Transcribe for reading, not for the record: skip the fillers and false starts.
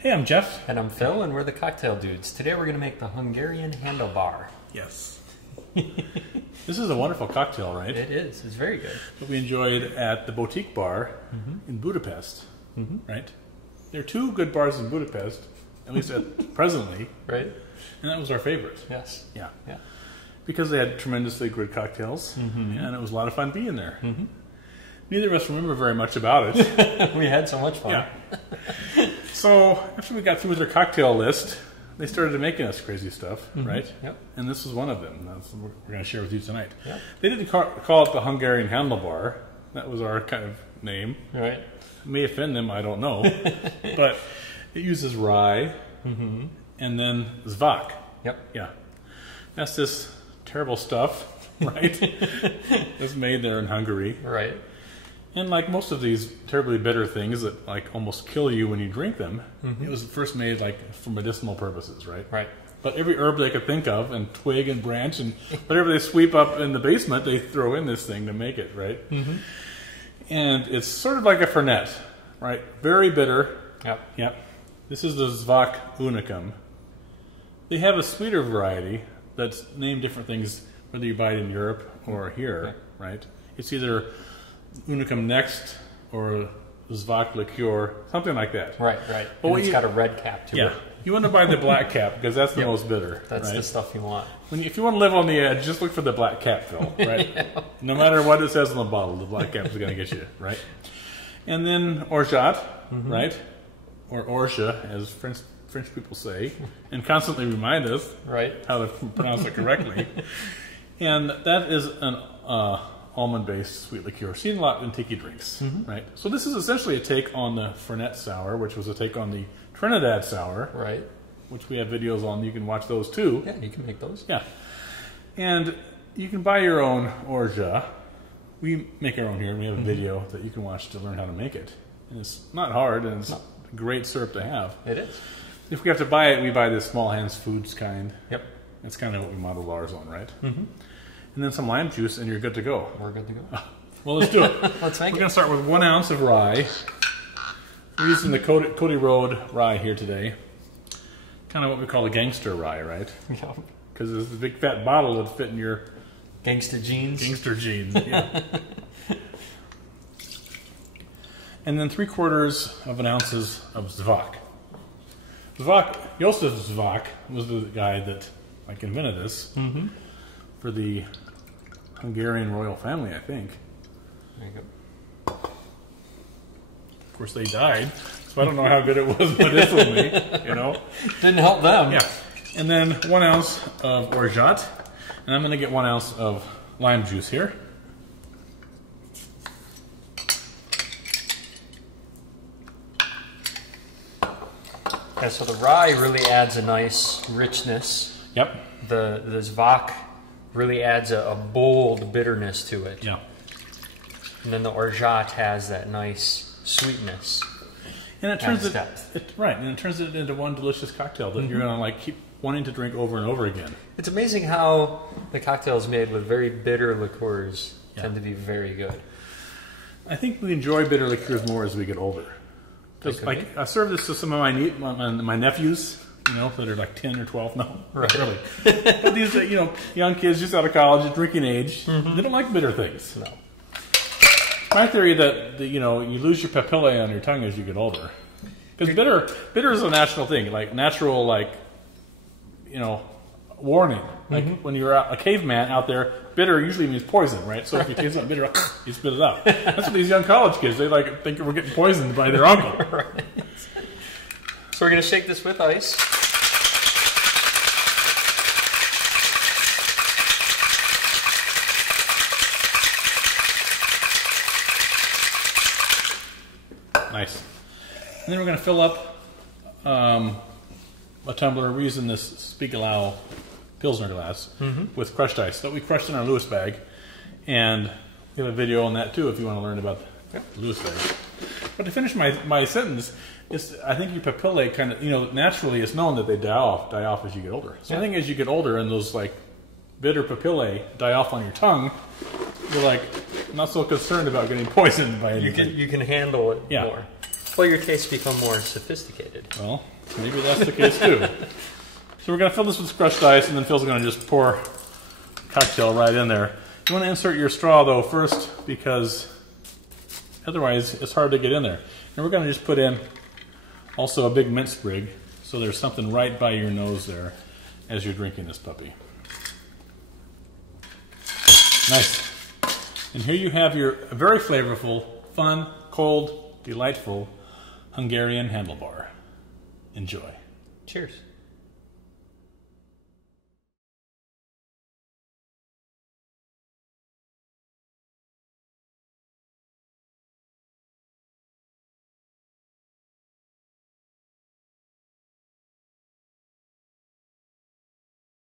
Hey, I'm Jeff. And I'm Phil, and we're the Cocktail Dudes. Today we're going to make the Hungarian Handlebar. Yes. This is a wonderful cocktail, right? It is. It's very good. That we enjoyed at the Boutiq Bar in Budapest, right? There are two good bars in Budapest, at least presently. Right? And that was our favorite. Yes. Yeah. Yeah. Because they had tremendously good cocktails, and it was a lot of fun being there. Neither of us remember very much about it. We had so much fun. Yeah. So after we got through with their cocktail list, they started making us crazy stuff, right? Yep. And this was one of them. That's what we're going to share with you tonight. Yep. They didn't call it the Hungarian Handlebar. That was our kind of name. Right. It may offend them, I don't know. But it uses rye and then Zwack. Yep. Yeah. That's this terrible stuff, right? It's made there in Hungary. Right. And like most of these terribly bitter things that like almost kill you when you drink them, it was first made like for medicinal purposes, right? Right. But every herb they could think of, and twig and branch, and whatever they sweep up in the basement, they throw in this thing to make it, right? And it's sort of like a Fernet, right? Very bitter. Yep. Yep. This is the Zwack Unicum. They have a sweeter variety that's named different things, whether you buy it in Europe or here, right? It's either Unicum Next or Zwack Liqueur, something like that. Right, right. But And it's got a red cap to it. Yeah. You want to buy the black cap because that's the most bitter. That's right? the stuff you want. If you want to live on the edge, just look for the black cap, Phil, right? No matter what it says on the bottle, the black cap is going to get you, right? And then Orgeat, right? Or Orgeat, as French people say, and constantly remind us how to pronounce it correctly. And that is an almond-based sweet liqueur, seen a lot in tiki drinks, right? So this is essentially a take on the Fernet sour, which was a take on the Trinidad sour, right? Which we have videos on. You can watch those too. Yeah, you can make those. Yeah, and you can buy your own Orgeat. We make our own here, and we have a video that you can watch to learn how to make it. And it's not hard, and it's a great syrup to have. It is. If we have to buy it, we buy this Small Hands Foods kind. Yep. That's kind of what we modeled ours on, right? And then some lime juice, and you're good to go. We're good to go. Well, let's do it. Let's make it. We're going to start with 1 ounce of rye. We're using the Cody Road rye here today. Kind of what we call a gangster rye, right? Yeah. Because it's the big fat bottle that fit in your gangster jeans. Gangster jeans, yeah. And then 3/4 of an ounces of Zwack. Josef Zwack was the guy that like invented this for the Hungarian royal family, I think. There you go. Of course, they died, so I don't know how good it was medicinally, you know. Didn't help them. Yeah. And then 1 ounce of Orgeat, and I'm going to get 1 ounce of lime juice here. Okay, so the rye really adds a nice richness. Yep. The Zwack really adds a bold bitterness to it. Yeah. And then the Orgeat has that nice sweetness. And it turns it turns it into one delicious cocktail that you're going to like keep wanting to drink over and over again. It's amazing how the cocktails made with very bitter liqueurs tend to be very good. I think we enjoy bitter liqueurs more as we get older. Because like I serve this to some of my nephews, you know, that are like 10 or 12. No, right. Really. But these, you know, young kids just out of college, drinking age, they don't like bitter things. No. My theory that you know you lose your papillae on your tongue as you get older, because bitter is a natural thing, like natural, like you know, warning. Like when you're a caveman out there, bitter usually means poison, right? So if you taste something bitter, you spit it out. That's what these young college kids, they like think we're getting poisoned by their uncle. Right. So we're going to shake this with ice. Nice. And then we're going to fill up a tumbler. We're using this Spiegelau Pilsner glass with crushed ice that we crushed in our Lewis bag. And we have a video on that too if you want to learn about the Lewis bag. But to finish my sentence, I think your papillae kind of, you know, naturally it's known that they die off as you get older. So I think as you get older and those like bitter papillae die off on your tongue, you're like not so concerned about getting poisoned by anything. You can handle it more. Well, your tastes become more sophisticated. Well, maybe that's the case too. So we're going to fill this with crushed ice, and then Phil's going to just pour cocktail right in there. You want to insert your straw though first, because otherwise it's hard to get in there. And we're going to just put in also a big mint sprig, so there's something right by your nose there as you're drinking this puppy. Nice. And here you have your very flavorful, fun, cold, delightful Hungarian Handlebar. Enjoy. Cheers.